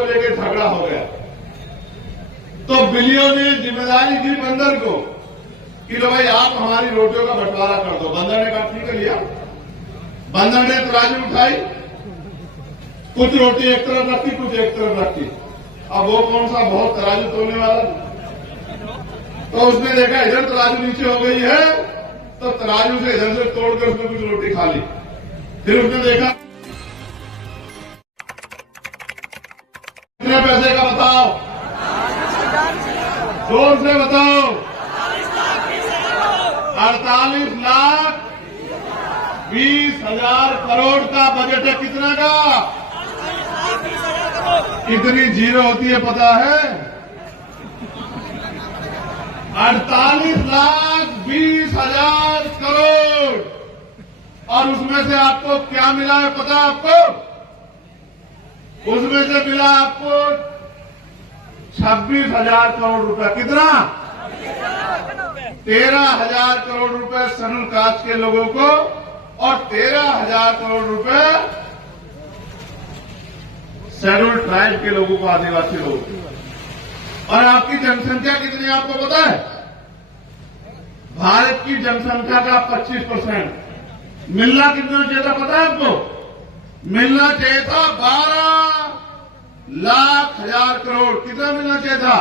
को लेकर झगड़ा हो गया तो बिलियों ने जिम्मेदारी दी बंदर को कि लो भाई आप हमारी रोटियों का बंटवारा कर दो। बंदर ने कहा ठीक है लिया। बंदर ने तराजू उठाई, कुछ रोटी एक तरफ रखी, कुछ एक तरफ रखी। अब वो कौन सा बहुत तराजू तोलने वाला, तो उसने देखा इधर तराजू नीचे हो गई है तो तराजू से इधर से तोड़कर उसने कुछ रोटी खा ली। फिर उसने देखा कितने पैसे का बताओ, जोर से बताओ। 48,20,000 करोड़ का बजट है। कितना का? कितनी जीरो होती है पता है? 48,20,000 करोड़। और उसमें से आपको क्या मिला है पता है आपको? उसमें से मिला आपको 26,000 करोड़ रुपए। कितना? 13,000 करोड़ रुपए शेड्यूल कास्ट के लोगों को और 13,000 करोड़ रुपए शेड्यूल ट्राइब के लोगों को, आदिवासी लोगों को। और आपकी जनसंख्या कितनी है आपको पता है? भारत की जनसंख्या का 25%। मिलना कितना चाहिए था पता है आपको? मिलना चाहिए था 12,00,000 करोड़। कितना मिलना चाहिए था?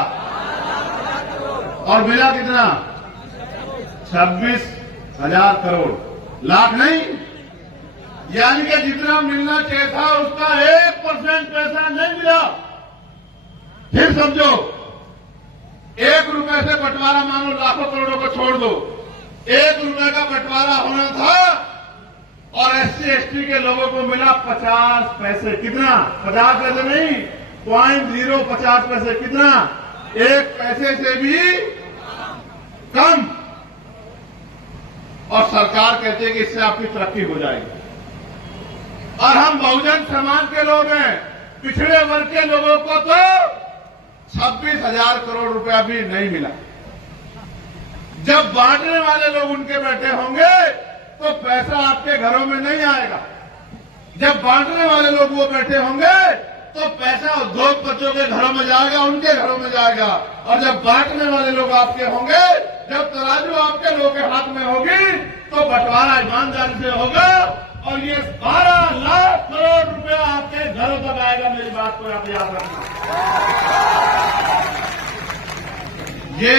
और मिला कितना? 26,000 करोड़। लाख नहीं, यानी कि जितना मिलना चाहिए था उसका 1% पैसा नहीं मिला। फिर समझो, 1 रुपए से बंटवारा, मानो लाखों करोड़ों को छोड़ दो, 1 रुपए का बंटवारा होना था और SC/ST के लोगों को मिला 50 पैसे। कितना? 50 पैसे नहीं, 0.50 पैसे। कितना? 1 पैसे से भी कम। और सरकार कहती है कि इससे आपकी तरक्की हो जाएगी। और हम बहुजन समाज के लोग हैं, पिछड़े वर्ग के लोगों को तो 26,000 करोड़ रुपया भी नहीं मिला। जब बांटने वाले लोग उनके बैठे होंगे तो पैसा आपके घरों में नहीं आएगा। जब बांटने वाले लोग वो बैठे होंगे तो पैसा उद्योगपतियों के घरों में जाएगा, उनके घरों में जाएगा। और जब बांटने वाले लोग आपके होंगे, जब तराजू आपके लोगों के हाथ में होगी तो बंटवारा ईमानदारी से होगा और ये 12 लाख करोड़ रुपया आपके घरों तक आएगा। मेरी बात को आप याद रखना। ये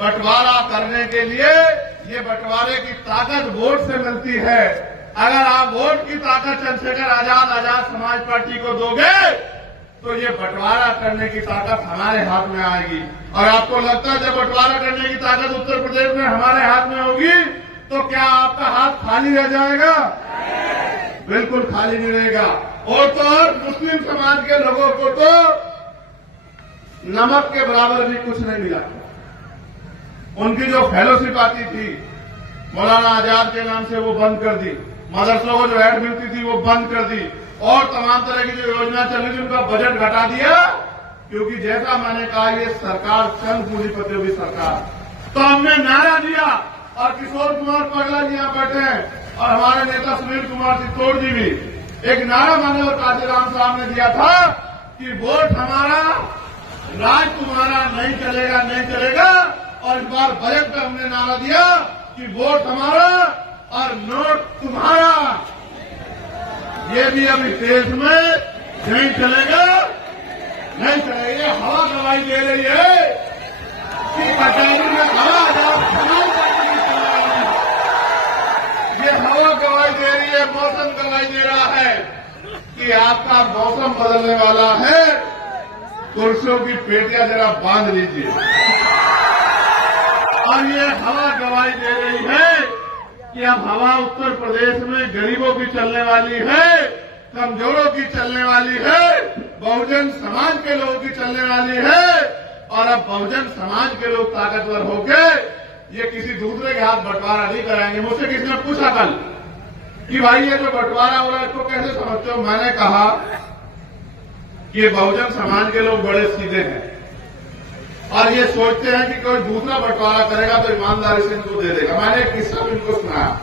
बंटवारा करने के लिए, ये बंटवारे की ताकत वोट से मिलती है। अगर आप वोट की ताकत चंद्रशेखर आजाद समाज पार्टी को दोगे तो ये बंटवारा करने की ताकत हमारे हाथ में आएगी। और आपको लगता है जब बंटवारा करने की ताकत उत्तर प्रदेश में हमारे हाथ में होगी तो क्या आपका हाथ खाली रह जाएगा? बिल्कुल खाली नहीं रहेगा। और तो और मुस्लिम समाज के लोगों को तो नमक के बराबर भी कुछ नहीं मिला। उनकी जो फेलोशिप आती थी मौलाना आजाद के नाम से वो बंद कर दी। मदरसों को जो ऐड मिलती थी वो बंद कर दी। और तमाम तरह की जो योजना चल रही थी उनका बजट घटा दिया। क्योंकि जैसा मैंने कहा ये सरकार चंद पूंजीपतियों की सरकार। तो हमने नारा दिया और किशोर कुमार पगला जी यहाँ बैठे हैं और हमारे नेता सुनील कुमार चित्तौड़ जी भी एक नारा माननीय काशीराम साहब ने दिया था कि वोट हमारा, राज तुम्हारा, नहीं चलेगा, नहीं चलेगा। और इस बार बजट में हमने नारा दिया कि वोट हमारा और नोट तुम्हारा। ये भी अभी देश में नहीं चलेगा, नहीं चलेगा। हवा गवाही दे रही है कि कचहरी में हवा ये हवा गवाही दे रही है, मौसम गवाही दे रहा है कि आपका मौसम बदलने वाला है। कुर्सियों की पेटियां जरा बांध लीजिए। और ये हवा गवाही दे रही है कि अब हवा उत्तर प्रदेश में गरीबों की चलने वाली है, कमजोरों की चलने वाली है, बहुजन समाज के लोगों की चलने वाली है। और अब बहुजन समाज के लोग ताकतवर होकर ये किसी दूसरे के हाथ बंटवारा नहीं कराएंगे। मुझसे किसी ने पूछा कल कि भाई ये जो बंटवारा हो रहा है इसको कैसे समझते हो? मैंने कहा कि ये बहुजन समाज के लोग बड़े सीधे हैं और ये सोचते हैं कि कोई दूसरा बंटवारा करेगा तो ईमानदारी से इनको दे देगा। मैंने एक किस्सा भी इनको सुनाया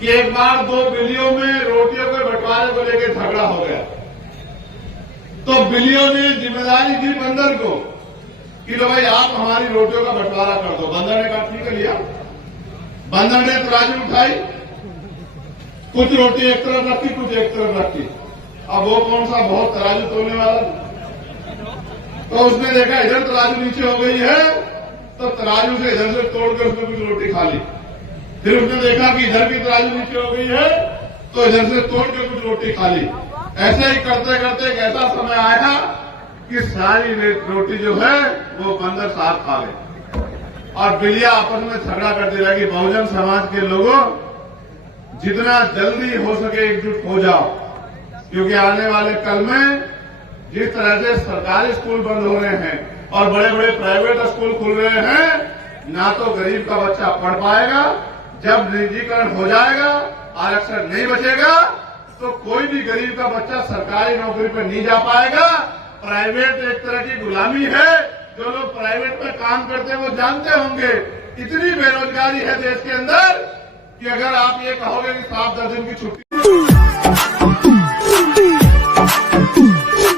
कि एक बार 2 बिलियों में रोटियों के बंटवारे को लेकर झगड़ा हो गया। तो बिलियों ने जिम्मेदारी दी बंदर को कि लो भाई आप हमारी रोटियों का बंटवारा कर दो। बंदर ने कहा ठीक है लिया। बंदर ने तराजू उठाई, कुछ रोटी एक तरफ रखी, कुछ एक तरफ रखी। अब वो कौन सा बहुत तराजू तोलने वाला, तो उसने देखा इधर तराजू नीचे हो गई है, तो तराजू से इधर से तोड़कर उसने कुछ रोटी खा ली। फिर उसने देखा कि इधर की तराजू नीचे हो गई है, तो इधर से तोड़ के कुछ रोटी खा ली। ऐसे ही करते करते एक ऐसा समय आया कि सारी रोटी जो है वो बंदर साथ खा गए और बिल्लियां आपस में झगड़ा करती रहेगी। बहुजन समाज के लोगों, जितना जल्दी हो सके एकजुट हो जाओ, क्योंकि आने वाले कल में जिस तरह से सरकारी स्कूल बंद हो रहे हैं और बड़े बड़े प्राइवेट स्कूल खुल रहे हैं, ना तो गरीब का बच्चा पढ़ पाएगा। जब निजीकरण हो जाएगा, आरक्षण नहीं बचेगा, तो कोई भी गरीब का बच्चा सरकारी नौकरी पर नहीं जा पाएगा। प्राइवेट एक तरह की गुलामी है। जो लोग प्राइवेट में काम करते हैं वो जानते होंगे इतनी बेरोजगारी है देश के अंदर कि अगर आप ये कहोगे कि 7-10 दिन की छुट्टी